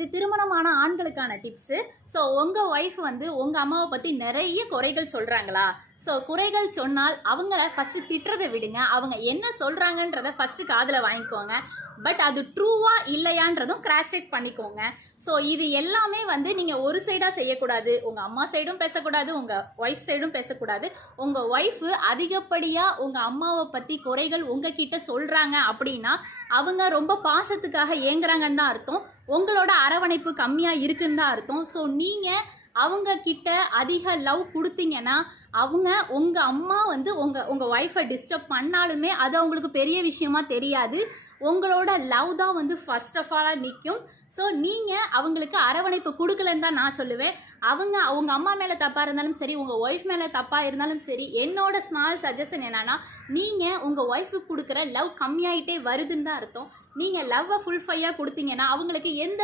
இது திருமணமான ஆண்களுக்கான டிப்ஸு. ஸோ உங்கள் ஒய்ஃப் வந்து உங்கள் அம்மாவை பற்றி நிறைய குறைகள் சொல்கிறாங்களா? ஸோ குறைகள் சொன்னால் அவங்கள ஃபஸ்ட்டு திட்டுறதை விடுங்க. அவங்க என்ன சொல்கிறாங்கன்றதை ஃபஸ்ட்டு காதில் வாங்கிக்கோங்க. பட் அது ட்ரூவா இல்லையான்றதும் கிராஸ் செக் பண்ணிக்கோங்க. ஸோ இது எல்லாமே வந்து நீங்கள் ஒரு சைடாக செய்யக்கூடாது. உங்கள் அம்மா சைடும் பேசக்கூடாது, உங்கள் ஒய்ஃப் சைடும் பேசக்கூடாது. உங்கள் ஒய்ஃபு அதிகப்படியாக உங்கள் அம்மாவை பற்றி குறைகள் உங்ககிட்ட சொல்கிறாங்க அப்படின்னா அவங்க ரொம்ப பாசத்துக்காக ஏங்குறாங்கன்னு தான் அர்த்தம். உங்களோட அரவணைப்பு கம்மியாக இருக்குன்னு தான் அர்த்தம். ஸோ நீங்கள் அவங்க கிட்ட அதிக லவ் கொடுத்தீங்கன்னா அவங்க உங்கள் அம்மா வந்து உங்கள் ஒய்ஃபை டிஸ்டர்ப் பண்ணாலுமே அது அவங்களுக்கு பெரிய விஷயமா தெரியாது. உங்களோட லவ் தான் வந்து ஃபர்ஸ்ட் ஆஃப் ஆலாக நிற்கும். ஸோ நீங்கள் அவங்களுக்கு அரவணைப்பு கொடுக்கலன்னு தான் நான் சொல்லுவேன். அவங்க அம்மா மேலே தப்பாக இருந்தாலும் சரி, உங்கள் ஒய்ஃப் மேலே தப்பாக இருந்தாலும் சரி, என்னோட ஸ்மால் சஜஷன் என்னன்னா, நீங்கள் உங்கள் ஒய்ஃபுக்கு கொடுக்குற லவ் கம்மியாயிட்டே வருதுன்னு தான் அர்த்தம். நீங்கள் லவ்வை ஃபுல்ஃபையாக கொடுத்தீங்கன்னா அவங்களுக்கு எந்த